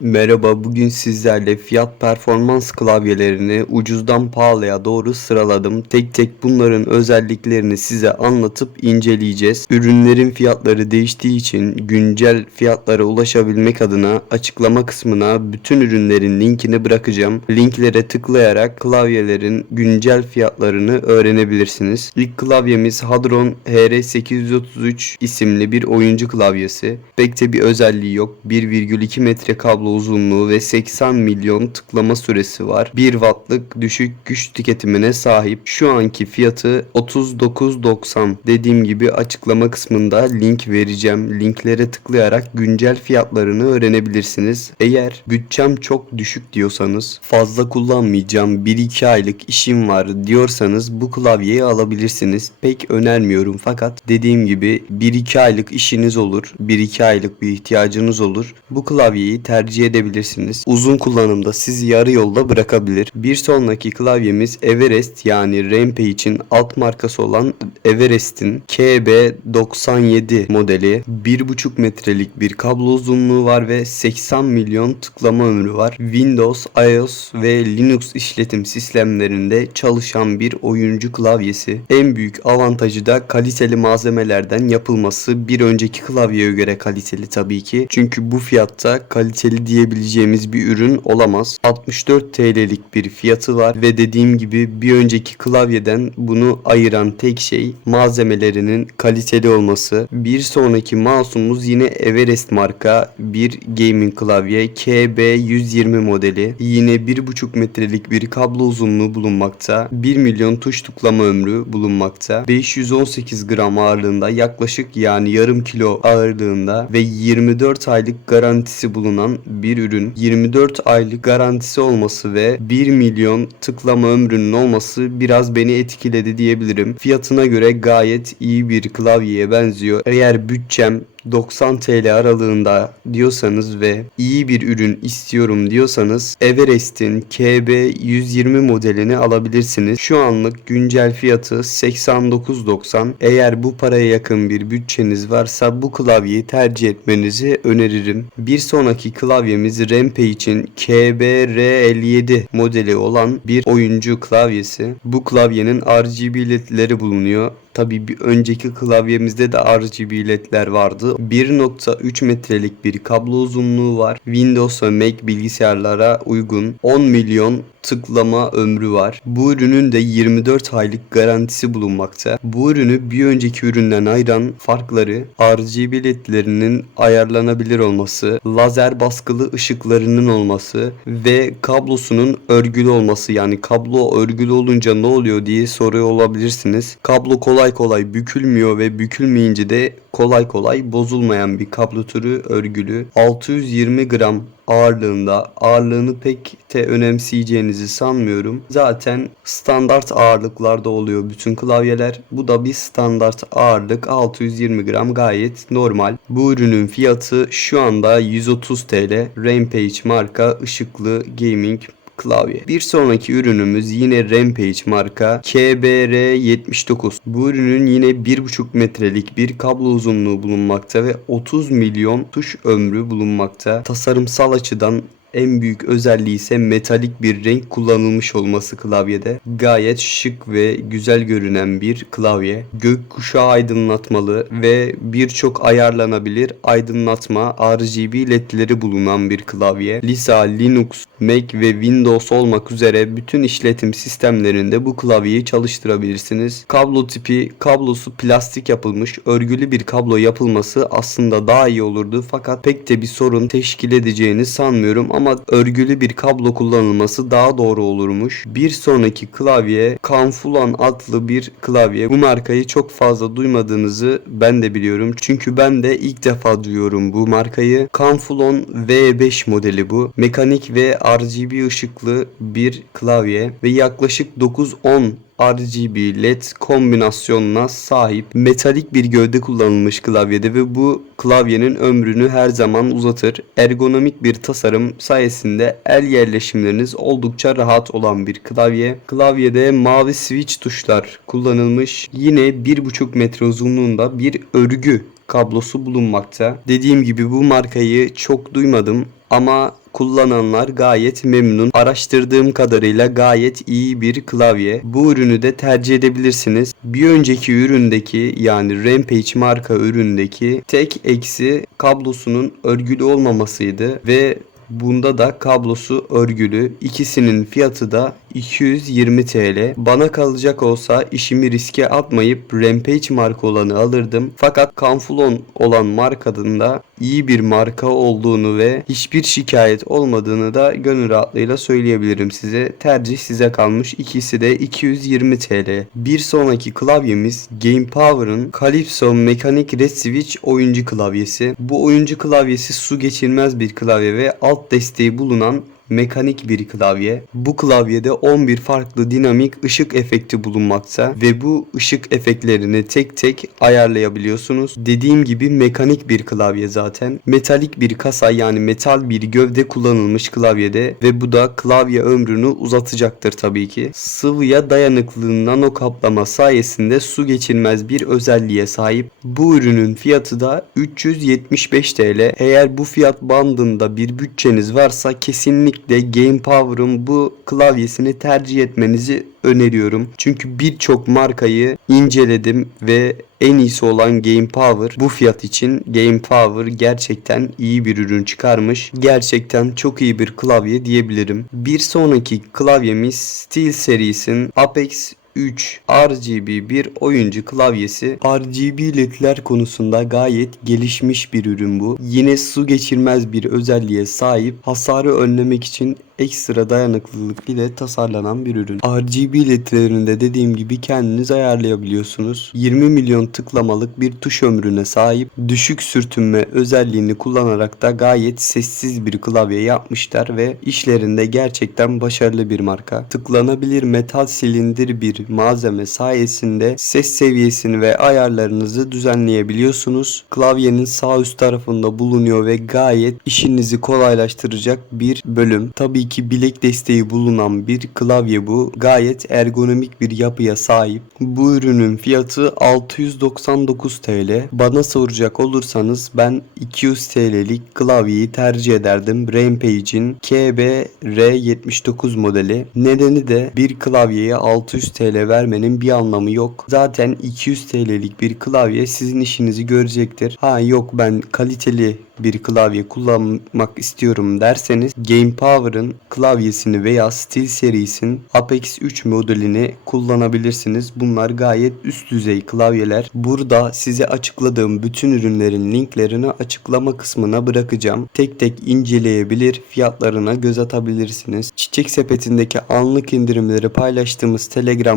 Merhaba, bugün sizlerle fiyat performans klavyelerini ucuzdan pahalıya doğru sıraladım. Tek tek bunların özelliklerini size anlatıp inceleyeceğiz. Ürünlerin fiyatları değiştiği için güncel fiyatlara ulaşabilmek adına açıklama kısmına bütün ürünlerin linkini bırakacağım. Linklere tıklayarak klavyelerin güncel fiyatlarını öğrenebilirsiniz. İlk klavyemiz Hadron HR833 isimli bir oyuncu klavyesi. Pek de bir özelliği yok. 1,2 metre kablo uzunluğu ve 80 milyon tıklama süresi var. 1 wattlık düşük güç tüketimine sahip. Şu anki fiyatı 39.90. Dediğim gibi açıklama kısmında link vereceğim. Linklere tıklayarak güncel fiyatlarını öğrenebilirsiniz. Eğer bütçem çok düşük diyorsanız, fazla kullanmayacağım 1-2 aylık işim var diyorsanız bu klavyeyi alabilirsiniz. Pek önermiyorum fakat dediğim gibi 1-2 aylık işiniz olur. 1-2 aylık bir ihtiyacınız olur. Bu klavyeyi tercih edebilirsiniz. Uzun kullanımda sizi yarı yolda bırakabilir. Bir sonraki klavyemiz Everest yani Rampage'in alt markası olan Everest'in KB97 modeli. 1,5 metrelik bir kablo uzunluğu var ve 80 milyon tıklama ömrü var. Windows, iOS ve Linux işletim sistemlerinde çalışan bir oyuncu klavyesi. En büyük avantajı da kaliteli malzemelerden yapılması. Bir önceki klavyeye göre kaliteli tabii ki. Çünkü bu fiyatta kaliteli diyebileceğimiz bir ürün olamaz. 64 TL'lik bir fiyatı var ve dediğim gibi bir önceki klavyeden bunu ayıran tek şey malzemelerinin kaliteli olması. Bir sonraki mouse'umuz yine Everest marka bir gaming klavye KB120 modeli. Yine 1,5 metrelik bir kablo uzunluğu bulunmakta. 1 milyon tuş tıklama ömrü bulunmakta. 518 gram ağırlığında yaklaşık yani yarım kilo ağırlığında ve 24 aylık garantisi bulunan bir ürün. 24 aylık garantisi olması ve 1 milyon tıklama ömrünün olması biraz beni etkiledi diyebilirim. Fiyatına göre gayet iyi bir klavyeye benziyor. Eğer bütçem 90 TL aralığında diyorsanız ve iyi bir ürün istiyorum diyorsanız Everest'in KB120 modelini alabilirsiniz. Şu anlık güncel fiyatı 89.90. Eğer bu paraya yakın bir bütçeniz varsa bu klavyeyi tercih etmenizi öneririm. Bir sonraki klavyemiz Rampage'in KBR57 modeli olan bir oyuncu klavyesi. Bu klavyenin RGB ledleri bulunuyor. Tabii bir önceki klavyemizde de RGB ledler vardı. 1.3 metrelik bir kablo uzunluğu var. Windows ve Mac bilgisayarlara uygun 10 milyon tıklama ömrü var. Bu ürünün de 24 aylık garantisi bulunmakta. Bu ürünü bir önceki üründen ayıran farkları RGB ledlerinin ayarlanabilir olması, lazer baskılı ışıklarının olması ve kablosunun örgülü olması. Yani kablo örgülü olunca ne oluyor diye soruyor olabilirsiniz. Kablo kolay kolay bükülmüyor ve bükülmeyince de kolay kolay bozulmayan bir kablo türü örgülü. 620 gram ağırlığında ağırlığını pek de önemseyeceğinizi sanmıyorum. Zaten standart ağırlıklarda oluyor bütün klavyeler. Bu da bir standart ağırlık 620 gram gayet normal. Bu ürünün fiyatı şu anda 130 TL. Rampage marka ışıklı gaming klavye. Bir sonraki ürünümüz yine Rampage marka KBR79. Bu ürünün yine 1.5 metrelik bir kablo uzunluğu bulunmakta ve 30 milyon tuş ömrü bulunmakta. Tasarımsal açıdan en büyük özelliği ise metalik bir renk kullanılmış olması klavyede. Gayet şık ve güzel görünen bir klavye. Gökkuşağı aydınlatmalı ve birçok ayarlanabilir aydınlatma RGB ledleri bulunan bir klavye. Lisa, Linux, Mac ve Windows olmak üzere bütün işletim sistemlerinde bu klavyeyi çalıştırabilirsiniz. Kablo tipi kablosu plastik yapılmış örgülü bir kablo yapılması aslında daha iyi olurdu fakat pek de bir sorun teşkil edeceğini sanmıyorum ama örgülü bir kablo kullanılması daha doğru olurmuş. Bir sonraki klavye Kanfulan adlı bir klavye. Bu markayı çok fazla duymadığınızı ben de biliyorum. Çünkü ben de ilk defa duyuyorum bu markayı. Kanfulon V5 modeli bu. Mekanik ve RGB ışıklı bir klavye ve yaklaşık 9-10 RGB LED kombinasyonuna sahip metalik bir gövde kullanılmış klavyede ve bu klavyenin ömrünü her zaman uzatır. Ergonomik bir tasarım sayesinde el yerleşimleriniz oldukça rahat olan bir klavye. Klavyede mavi switch tuşlar kullanılmış. Yine 1,5 metre uzunluğunda bir örgü kablosu bulunmakta. Dediğim gibi bu markayı çok duymadım ama kullananlar gayet memnun. Araştırdığım kadarıyla gayet iyi bir klavye. Bu ürünü de tercih edebilirsiniz. Bir önceki üründeki yani Rampage marka üründeki tek eksi kablosunun örgülü olmamasıydı ve Bunda da kablosu örgülü. İkisinin fiyatı da 220 TL. Bana kalacak olsa işimi riske atmayıp Rampage marka olanı alırdım. Fakat Canflon olan markanın da iyi bir marka olduğunu ve hiçbir şikayet olmadığını da gönül rahatlığıyla söyleyebilirim size. Tercih size kalmış. İkisi de 220 TL. Bir sonraki klavyemiz Game Power'ın Calypso Mechanic Red Switch oyuncu klavyesi. Bu oyuncu klavyesi su geçirmez bir klavye ve alt desteği bulunan mekanik bir klavye. Bu klavyede 11 farklı dinamik ışık efekti bulunmakta ve bu ışık efektlerini tek tek ayarlayabiliyorsunuz. Dediğim gibi mekanik bir klavye zaten. Metalik bir kasa yani metal bir gövde kullanılmış klavyede ve bu da klavye ömrünü uzatacaktır tabii ki. Sıvıya dayanıklı nano kaplama sayesinde su geçirmez bir özelliğe sahip. Bu ürünün fiyatı da 375 TL. Eğer bu fiyat bandında bir bütçeniz varsa kesinlikle Game Power'ın bu klavyesini tercih etmenizi öneriyorum. Çünkü birçok markayı inceledim ve en iyisi olan Game Power bu fiyat için Game Power gerçekten iyi bir ürün çıkarmış. Gerçekten çok iyi bir klavye diyebilirim. Bir sonraki klavyemiz Steel serisinin Apex 3 RGB bir oyuncu klavyesi. RGB ledler konusunda gayet gelişmiş bir ürün bu. Yine su geçirmez bir özelliğe sahip. Hasarı önlemek için ekstra dayanıklılık ile tasarlanan bir ürün. RGB ledlerinde dediğim gibi kendiniz ayarlayabiliyorsunuz. 20 milyon tıklamalık bir tuş ömrüne sahip. Düşük sürtünme özelliğini kullanarak da gayet sessiz bir klavye yapmışlar ve işlerinde gerçekten başarılı bir marka. Tıklanabilir metal silindir bir malzeme sayesinde ses seviyesini ve ayarlarınızı düzenleyebiliyorsunuz. Klavyenin sağ üst tarafında bulunuyor ve gayet işinizi kolaylaştıracak bir bölüm. Tabii ki bilek desteği bulunan bir klavye bu. Gayet ergonomik bir yapıya sahip. Bu ürünün fiyatı 699 TL. Bana soracak olursanız ben 200 TL'lik klavyeyi tercih ederdim. Rampage'in KBR79 modeli. Nedeni de bir klavyeye 600 TL vermenin bir anlamı yok. Zaten 200 TL'lik bir klavye sizin işinizi görecektir. Ha yok ben kaliteli bir klavye kullanmak istiyorum derseniz Game Power'ın klavyesini veya Steel serisinin Apex 3 modelini kullanabilirsiniz. Bunlar gayet üst düzey klavyeler. Burada size açıkladığım bütün ürünlerin linklerini açıklama kısmına bırakacağım. Tek tek inceleyebilir, fiyatlarına göz atabilirsiniz. Çiçek sepetindeki anlık indirimleri paylaştığımız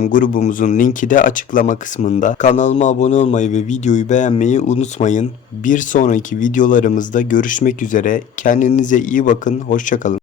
Telegram grubumuzun linki de açıklama kısmında. Kanalıma abone olmayı ve videoyu beğenmeyi unutmayın. Bir sonraki videolarımızda görüşmek üzere. Kendinize iyi bakın. Hoşçakalın.